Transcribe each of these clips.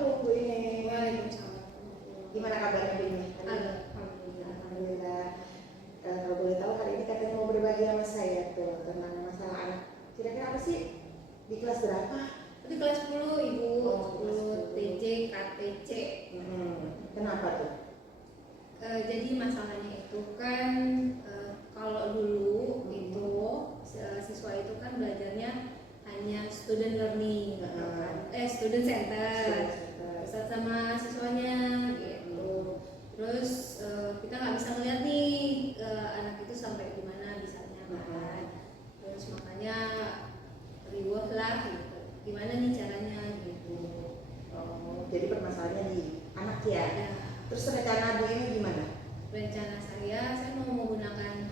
Assalamualaikum Bu Ine. Waalaikumsalam. Gimana kabarnya Bu Ine? Alhamdulillah. Kalau boleh tahu hari ini katanya mau berbagi sama saya tuh tentang masalah anak. Kira-kira apa sih? Di kelas berapa? Di kelas 10 Ibu, kelas 10. TJ, KTC. Kenapa tuh? Jadi masalahnya itu kan kalau dulu itu siswa itu kan belajarnya hanya student learning, student center, pusat sama siswanya gitu. Terus kita nggak bisa ngeliat nih anak itu sampai di mana bisanya kan. Terus makanya reward lah gitu. Gimana nih caranya gitu. Jadi permasalahannya di anak ya. Terus rencana Bu ini gimana? Rencana saya mau menggunakan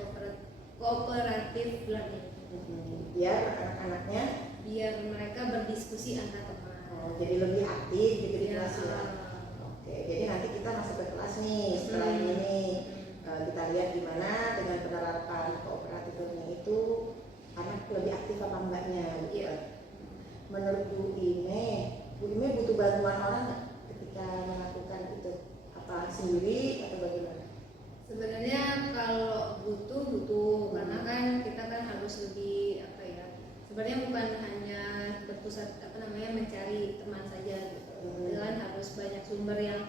cooperative learning. Biar anak-anaknya Biar mereka berdiskusi antar teman. Jadi lebih aktif gitu di Ya. kelas ya. Oke, jadi nanti kita masuk ke kelas nih setelah ini kita lihat gimana dengan penerapan cooperative learning itu anak lebih aktif apa enggaknya gitu. Iya. Menurut Bu Ine butuh bantuan orang nggak ketika melakukan itu? Apa sendiri atau bagaimana? Sebenarnya kalau butuh karena kan kita kan harus lebih sebenarnya bukan hanya berpusat mencari teman saja gitu. Dan harus banyak sumber yang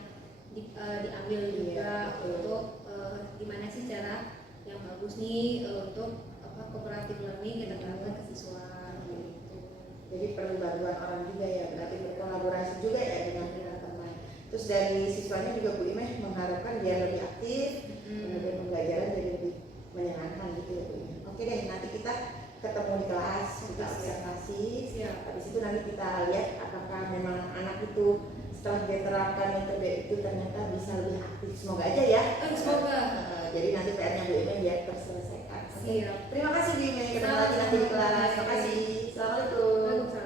diambil juga untuk gimana sih cara yang bagus nih untuk cooperative learning kita terapkan ke siswa gitu. Jadi perlu bantuan orang juga ya, berarti berkolaborasi juga ya dengan teman. Terus dari siswanya juga Bu Ime mengharapkan dia lebih aktif, kemudian pembelajaran jadi lebih menyenangkan gitu ya Bu Ime. Oke deh, nanti kita ketemu di kelas, kita observasi. Habis itu nanti kita lihat apakah memang anak itu setelah dia terapkan yang terbaik itu ternyata bisa lebih aktif. Semoga aja ya. Semoga. Jadi nanti PR-nya Bu Ime biar terselesaikan. Siap. Terima kasih Bu Ime, ketemu lagi nanti di kelas. Terima kasih. Assalamualaikum.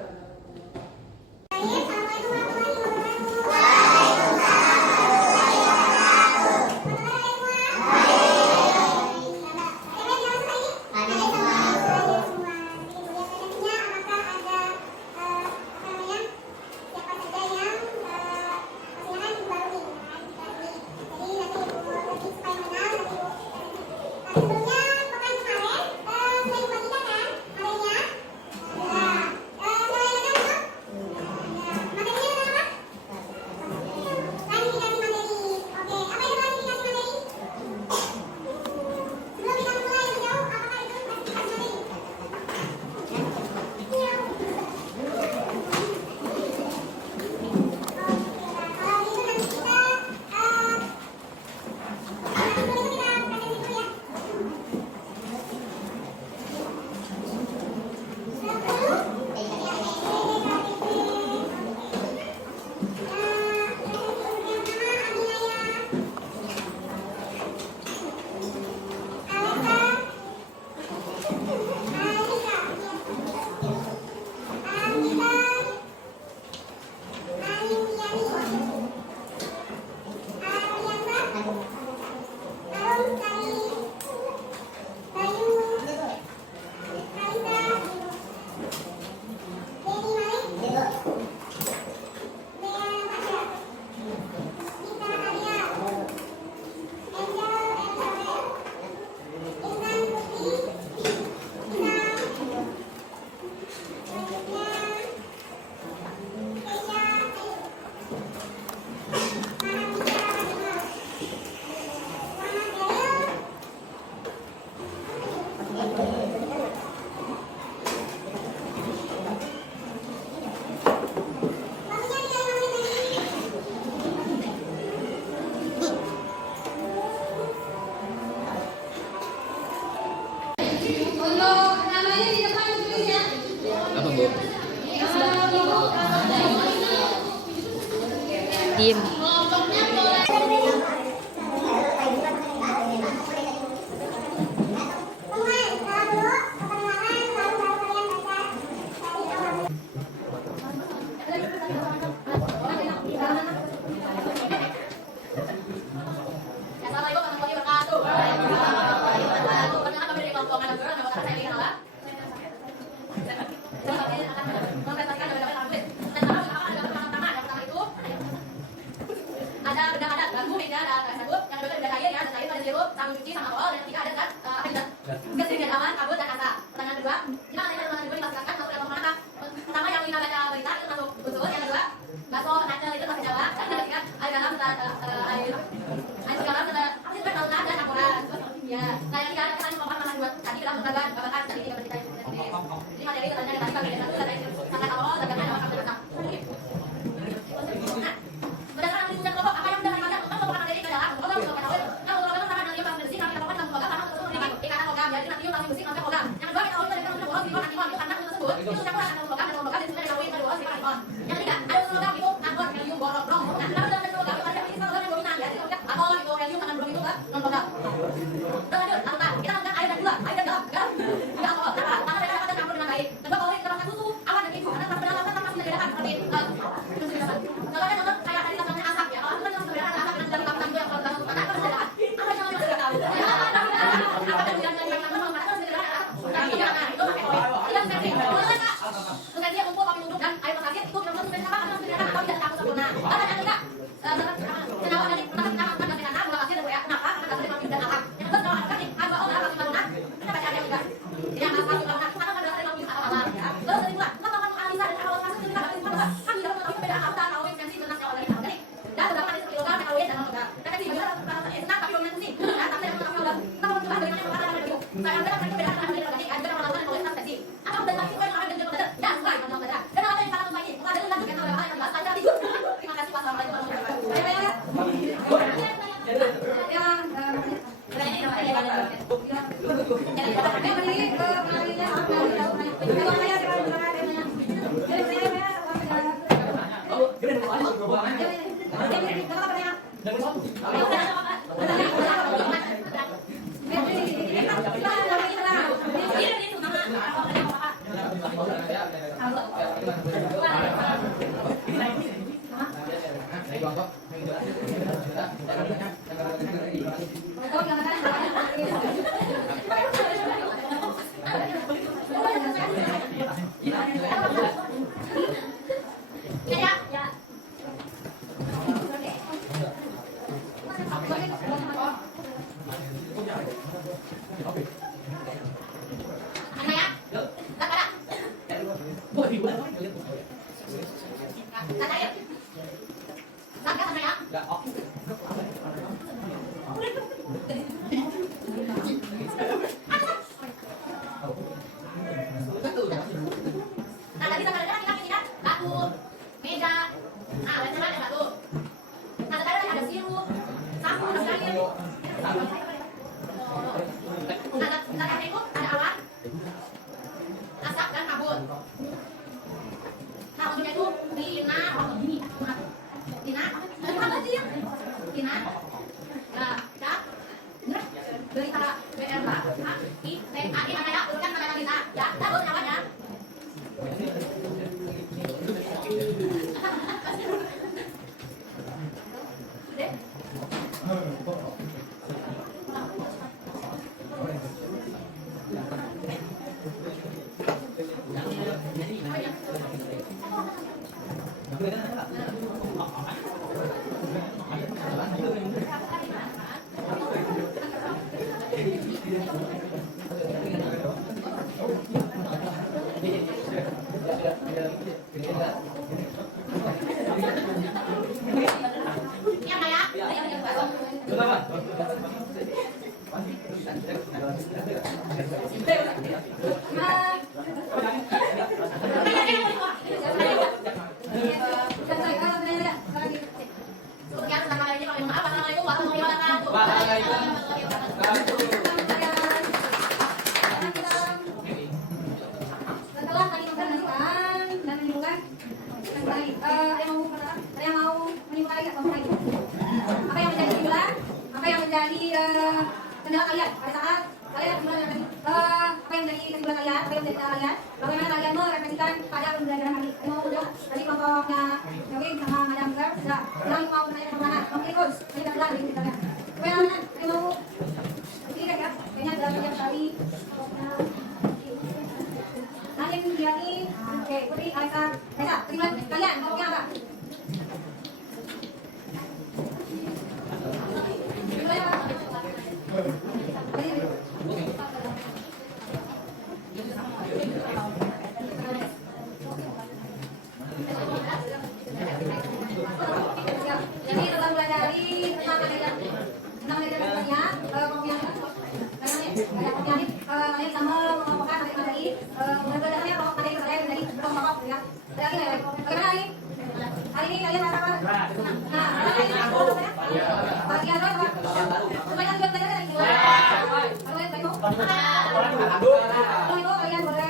Diem. sabun cuci sama alkohol, dan ketiga ada zat apa itu? Keseringan aman, kabut dan kata. Pertanyaan kedua, jika ada pertanyaan kedua dipastikan masuk dalam mana? Pertama yang Lina baca berita itu masuk unsur, yang kedua bakso nacel itu bahasa Jawa, dan yang ketiga air garam air garam apa sih laut dan campuran. Ya, nah yang ketiga ada kelompok nama dua tadi kita menggunakan babakan tadi kita berita. Jadi materi katanya tadi bagian satu ada sangat alkohol dan ada apa kata. Berdasarkan penelitian kelompok apa yang sudah dimakan kelompok materi itu adalah kelompok sama dengan yang bersih kami kelompok dalam logam karena tersebut memiliki ikatan logam jadi natrium langsung bersih sampai logam. Yang kedua kita uji dari boros silikon antimon itu karena tersebut itu campuran antara logam dan logam dan sudah diketahui pada boros silikon antimon. Yang ketiga ada unsur logam itu argon, helium, boron, brom. Nah, kalau dalam logam itu ada definisi logam yang dominan ya itu argon, itu helium dengan brom itu non logam. Lanjut, lakukan kita lakukan air dan gula, air dan garam, juga alkohol. Kenapa? Karena mereka dapat tercampur dengan baik. Kedua kalau kita makan susu, awan dan ibu karena perbedaan lautan masih membedakan seperti contohnya contoh kayak tadi contohnya asap ya. Kalau kita membedakan asap dengan dari kawasan yang kalau dalam susu apa perbedaan? Apa yang masih tidak tahu? Apa yang dengan yang masih tidak tahu? Tapi itu pakai oil. Yang versi terus dia kumpul kopi bubuk dan air pasir itu kita masuk apa karena membedakan atau tidak tercampur sempurna. Dan yang ketiga kenapa dari kenapa dan kenapa gula pasir dan kenapa karena dasarnya kopi dan asap. Yang kedua kenapa kan agak orang masih bangunan kita baca ada juga. Jadi yang masih bangunan karena pada dasarnya kopi asap alam ya. Terus dari pula kenapa kamu analisa dan awal masuk kita baca kenapa kami dapat mengetahui perbedaan lautan alkohol intensi dengan yang organik organik. Dan beberapa jenis seperti logam, metalloid dan non logam. Dan kami juga dapat senang tapi dominan fungsi. Ya, tapi yang mengetahui logam kita mau coba bagaimana mengatakan ada dulu. Saya ambil perbedaan antara organik dan juga melakukan kualitas spesies. Apa perbedaan itu yang ada dengan benar? Ya, sesuai dengan saja. Dan apa yang salah membagi? Kepada ulang juga kalau yang jelas saya tidur. Terima kasih wassalamualaikum warahmatullahi wabarakatuh. kendala kalian pada saat kalian apa yang menjadi kesimpulan kalian, apa yang menjadi kendala kalian, bagaimana kalian merefleksikan pada pembelajaran hari ini. Mau udah dari kelompoknya Kevin sama Madam Claire sudah yang mau menanya kemana, mungkin terus ini kita bilang di kalian. Bagaimana yang mau ini kan ya, kayaknya ada banyak sekali kelompoknya. Nanti Giani, oke, Putri, Alisa, kesimpulan kalian kelompoknya apa? Jadi telah mempelajari tentang adegan banyak kopian kalian sama mengelompokkan materi belajarnya kalau materi saya dari kelompok ya. Jadi bagaimana ini? Hari ini kalian merasa apa? Nah, bagian apa? Semuanya juga belajar dari itu. Kalau itu kalian boleh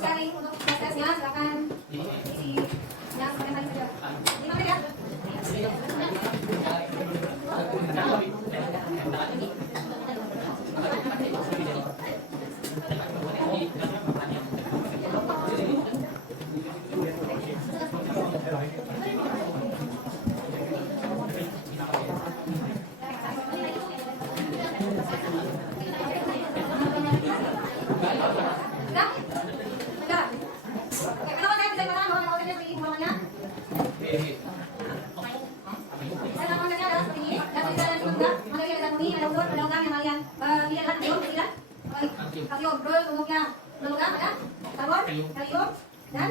sharing untuk prosesnya, silakan isi yang seperti tadi saja. 5 menit ya. Sudah? Sudah? Oke, kenapa saya bisa katakan bahwa prosesnya seperti umpamanya? Saya konteksnya adalah seperti ini. Dan bisa ada juga materi ada bumi, ada unsur, ada logam yang kalian tidak kan kalium, tidak? Kalium, terus umumnya logam ada karbon, kalium, dan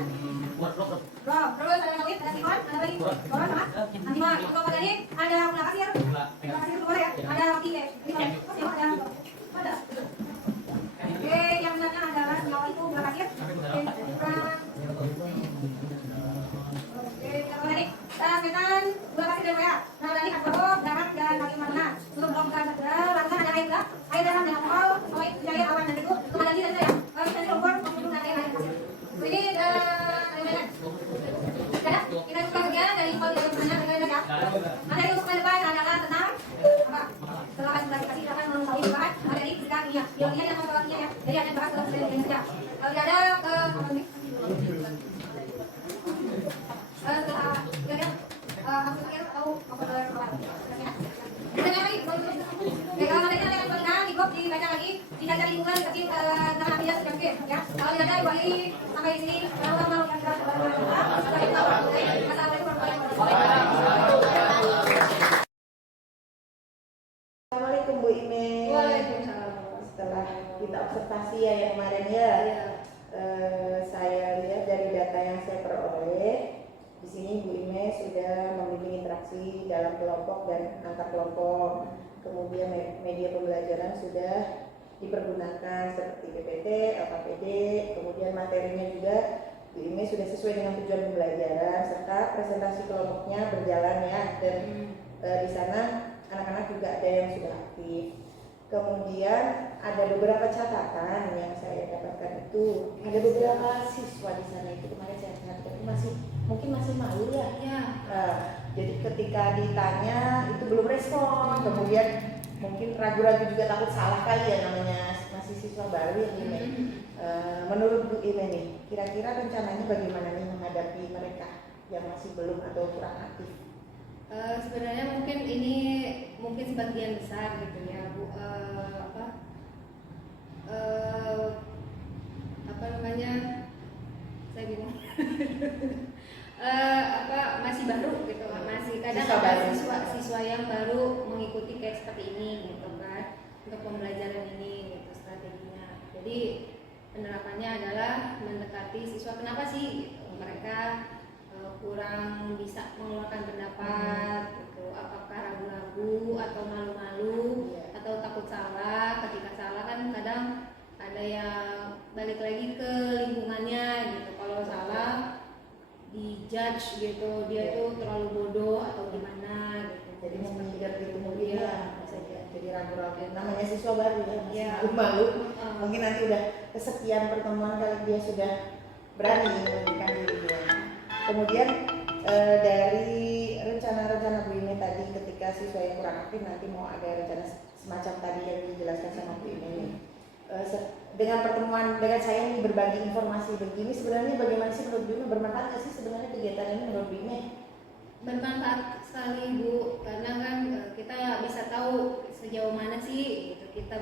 terus ada kawit, ada silikon, ada lagi boron sama antimon. Untuk organik ada gula pasir boleh ya? Ada roti ya? Ada. Oke, yang benarnya adalah senyawa itu gula pasir. Oke, kita organik. Metan, gula pasir dan wea. Nah, organik alkohol, darat dan kalium marna. Untuk logam larutan ada air gula, air garam dan alkohol, fluid, cair, awan dan debu. Untuk ada dan saya. Bisa diukur untuk nanti air pasir. Ini kita buka bagian dari info dari mana ya. Materi untuk depan adalah tentang apa? Setelah klasifikasi akan mengetahui bahan materi fisika kimia. Biologi yang membawaannya ya. Jadi ada bahas dalam sesi saja. Tidak ada apa nih? Setelah aku pikir tahu apa kita lagi. Kalau materinya ada yang di grup dibaca lagi, dibaca di Google dikasih nama dia sudah oke ya. Kalau tidak ada balik sampai di sini. Kalau mau kita Assalamualaikum Bu Ime. Waalaikumsalam. Setelah kita observasi ya yang kemarin ya, saya lihat dari data yang saya peroleh, di sini Bu Ime sudah membimbing interaksi dalam kelompok dan antar kelompok. Kemudian media pembelajaran sudah dipergunakan seperti PPT, LKPD, kemudian materinya juga Bu Ime sudah sesuai dengan tujuan pembelajaran serta presentasi kelompoknya berjalan ya, dan di sana anak-anak juga ada yang sudah aktif. Kemudian ada beberapa catatan yang saya dapatkan itu, ada beberapa siswa di sana itu kemarin saya perhatikan mungkin masih malu ya. Ya. Jadi ketika ditanya itu belum respon, kemudian mungkin ragu-ragu juga takut salah kali ya, namanya masih siswa baru ya ini. Menurut Bu Ime nih, kira-kira rencananya bagaimana nih menghadapi mereka yang masih belum atau kurang aktif? Sebenarnya mungkin ini sebagian besar gitu ya Bu, apa namanya, saya bingung. Masih baru gitu, masih kadang ada siswa yang baru mengikuti kayak seperti ini gitu kan, untuk pembelajaran ini gitu strateginya. Jadi penerapannya adalah mendekati siswa, kenapa sih mereka kurang bisa mengeluarkan pendapat gitu, apakah ragu-ragu atau malu-malu atau takut salah. Ketika salah kan kadang ada yang balik lagi ke lingkungannya gitu, kalau salah dijudge gitu, dia tuh terlalu bodoh atau gimana gitu. Jadi memikir gitu mungkin ya, jadi ragu-ragu, namanya siswa baru ya, ya. malu. Mungkin nanti udah kesekian pertemuan kali dia sudah berani menunjukkan dirinya. Kemudian dari rencana-rencana Bu Ime tadi, ketika siswa yang kurang aktif nanti mau ada rencana semacam tadi yang dijelaskan sama Bu Ime. Dengan pertemuan dengan saya ini berbagi informasi begini, sebenarnya bagaimana sih menurut Bu Ime, bermanfaat nggak sih sebenarnya kegiatan ini menurut Bu Ime? Bermanfaat sekali Bu, karena kan kita bisa tahu sejauh mana sih gitu kita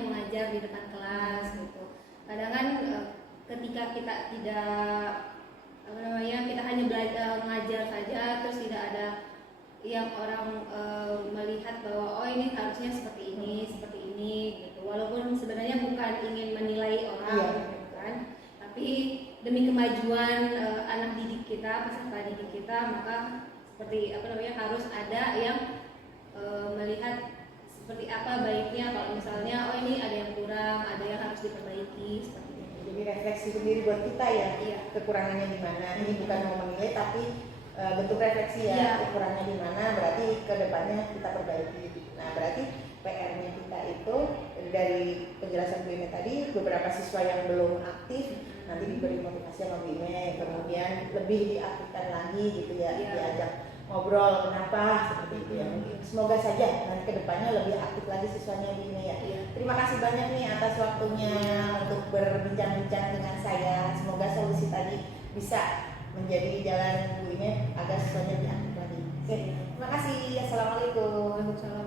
mengajar di depan kelas gitu. Kadang kan ketika kita tidak kita hanya belajar mengajar saja, terus tidak ada yang orang melihat bahwa oh ini harusnya seperti ini gitu. Walaupun sebenarnya bukan ingin menilai orang gitu kan, tapi demi kemajuan anak didik kita, peserta didik kita, maka seperti harus ada yang melihat seperti apa baiknya kalau misalnya oh ini ada yang kurang, ada yang harus diperbaiki seperti itu. Jadi refleksi sendiri buat kita ya, Iya. kekurangannya di mana. Ini bukan mau menilai tapi bentuk refleksi ya, Iya. kekurangannya di mana, berarti ke depannya kita perbaiki. Nah, berarti PR-nya kita itu dari penjelasan Bu Ime tadi, beberapa siswa yang belum aktif nanti diberi motivasi sama Bu Ime, kemudian lebih diaktifkan lagi gitu ya, Iya. diajak ngobrol kenapa seperti itu ya. Mungkin semoga saja nanti kedepannya lebih aktif lagi siswanya Bu Ime ya. Iya. Terima kasih banyak nih atas waktunya untuk berbincang-bincang dengan saya. Semoga solusi tadi bisa menjadi jalan Bu Ime agar siswanya lebih aktif lagi. Oke, terima kasih. Assalamualaikum. Waalaikumsalam.